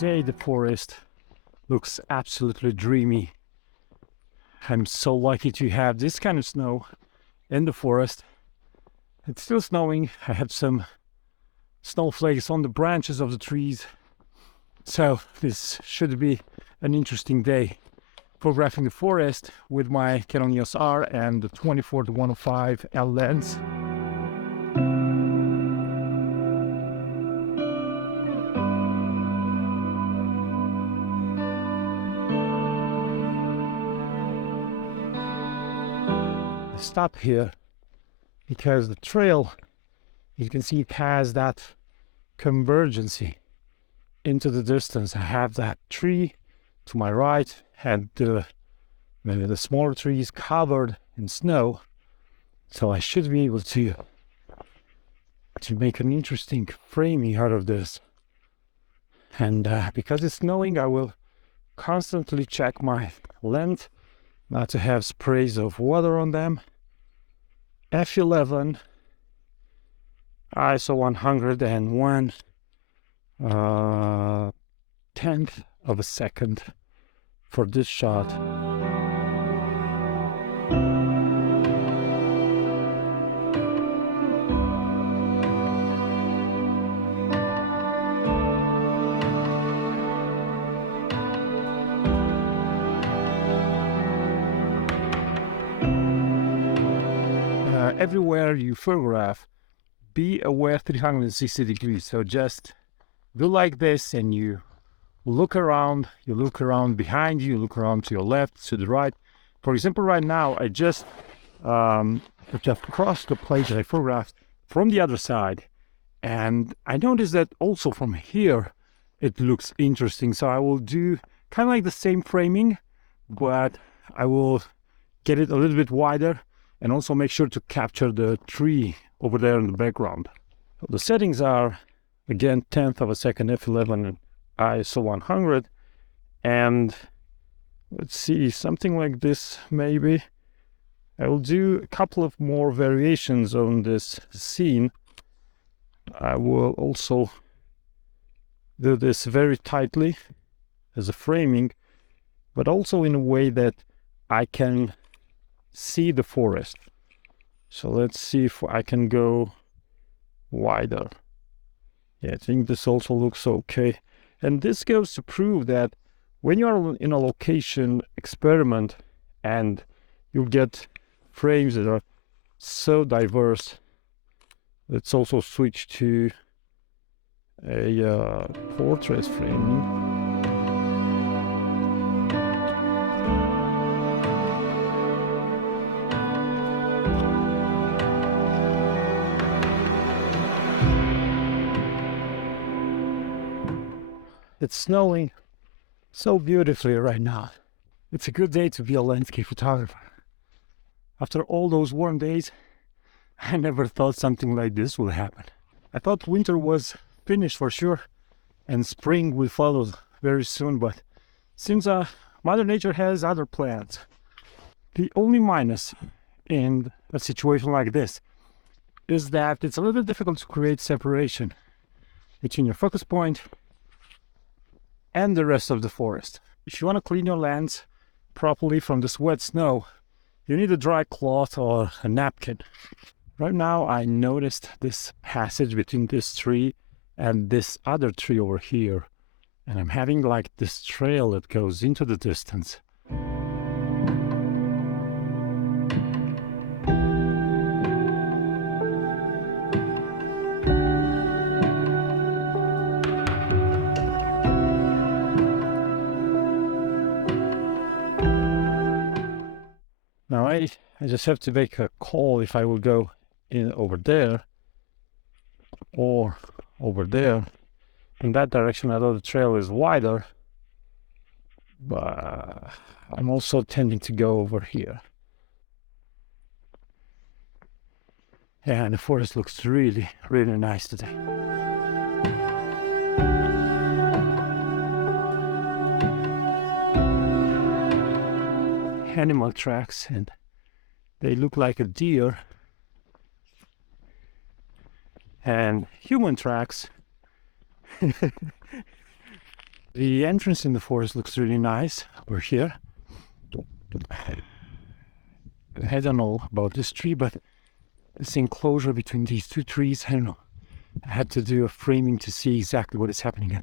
Today the forest looks absolutely dreamy. I'm so lucky to have this kind of snow in the forest. It's still snowing. I have some snowflakes on the branches of the trees. So this should be an interesting day photographing the forest with my Canon EOS R and the 24-105 L lens. I stop here because the trail, you can see, it has that convergency into the distance. I have that tree to my right and maybe the smaller trees covered in snow, so I should be able to make an interesting framing out of this. And because it's snowing, I will constantly check my lens not to have sprays of water on them. F11 ISO 101 tenth of a second for this shot. Everywhere you photograph, be aware 360 degrees. So just do like this and you look around behind you, look around to your left, to the right. For example, right now I just crossed the place that I photographed from the other side, and I noticed that also from here it looks interesting. So I will do kind of like the same framing, but I will get it a little bit wider and also make sure to capture the tree over there in the background. So the settings are, again, 10th of a second f11 and ISO 100, and let's see, something like this maybe. I will do a couple of more variations on this scene. I will also do this very tightly as a framing, but also in a way that I can see the forest. So let's see if I can go wider. Yeah, I think this also looks okay. And this goes to prove that when you are in a location experiment and you get frames that are so diverse. Let's also switch to a portrait framing. It's snowing so beautifully right now. It's a good day to be a landscape photographer. After all those warm days, I never thought something like this would happen. I thought winter was finished for sure and spring will follow very soon, but seems Mother Nature has other plans. The only minus in a situation like this is that it's a little bit difficult to create separation between your focus point and the rest of the forest. If you want to clean your lens properly from this wet snow, you need a dry cloth or a napkin. Right now I noticed this passage between this tree and this other tree over here, and I'm having like this trail that goes into the distance. Now I just have to make a call if I will go in over there or over there. In that direction, I know the trail is wider, but I'm also tending to go over here. Yeah, and the forest looks really, really nice today. Animal tracks, and they look like a deer, and human tracks. The entrance in the forest looks really nice over here. I don't know about this tree, but this enclosure between these two trees, I don't know. I had to do a framing to see exactly what is happening.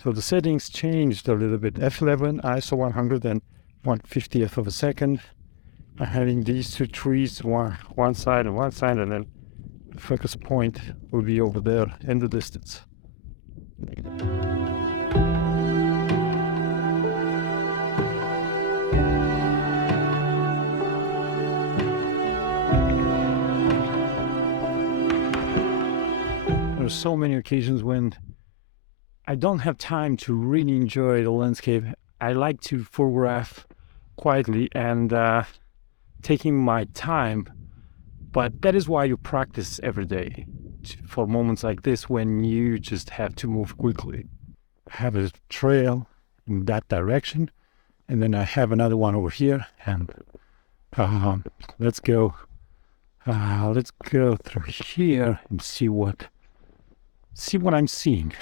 So the settings changed a little bit. F11, ISO 100 and 1/50th of a second. I'm having these two trees, one side, and then the focus point will be over there in the distance. There's so many occasions when I don't have time to really enjoy the landscape. I like to photograph quietly and taking my time, but that is why you practice every day for moments like this when you just have to move quickly. I have a trail in that direction, and then I have another one over here, and let's go through here and see what I'm seeing.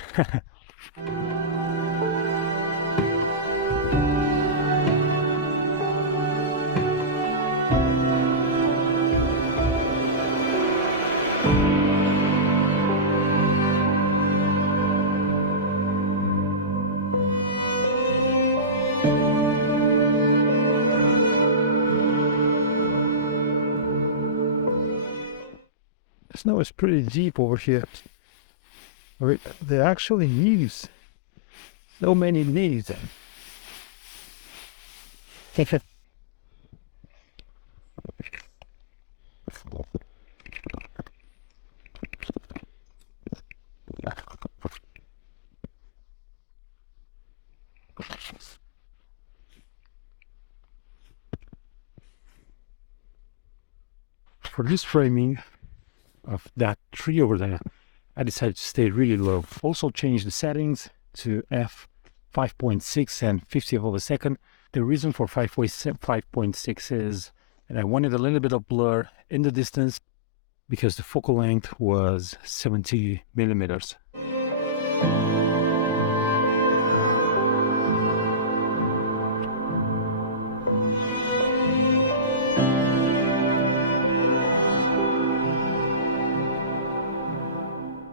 The snow is pretty deep over here. There are actually leaves. So many leaves. For this framing of that tree over there, I decided to stay really low. Also change the settings to f5.6 and 50th of a second. The reason for 5.6 is that I wanted a little bit of blur in the distance because the focal length was 70 millimeters.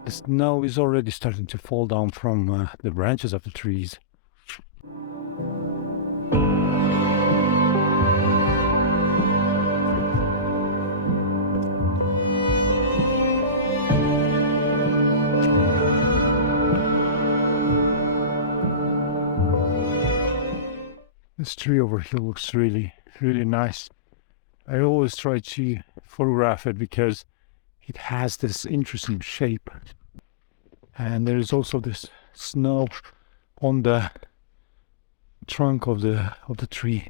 The snow is already starting to fall down from the branches of the trees. This tree over here looks really nice. I always try to photograph it because it has this interesting shape, and there is also this snow on the trunk of the tree.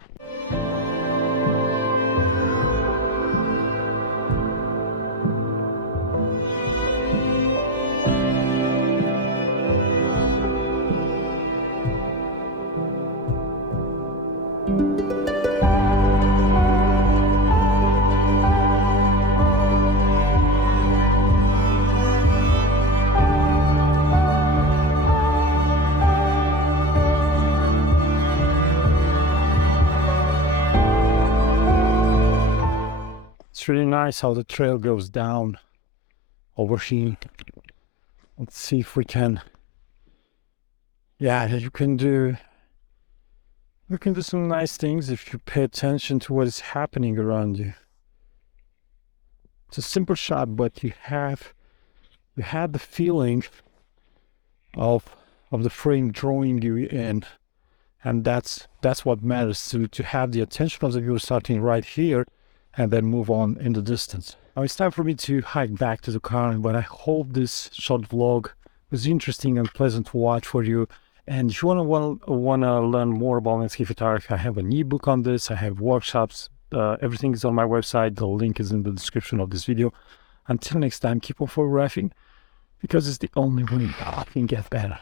It's really nice how the trail goes down over here. Let's see if we can. Yeah, you can do some nice things if you pay attention to what is happening around you. It's a simple shot, but you have the feeling of the frame drawing you in, and that's what matters, to have the attention of the viewer starting right here and then move on in the distance. Now it's time for me to hike back to the car, but I hope this short vlog was interesting and pleasant to watch for you. And if you wanna learn more about landscape photography, I have an ebook on this. I have workshops everything is on my website. The link is in the description of this video. Until next time, keep on photographing, because it's the only way I can get better.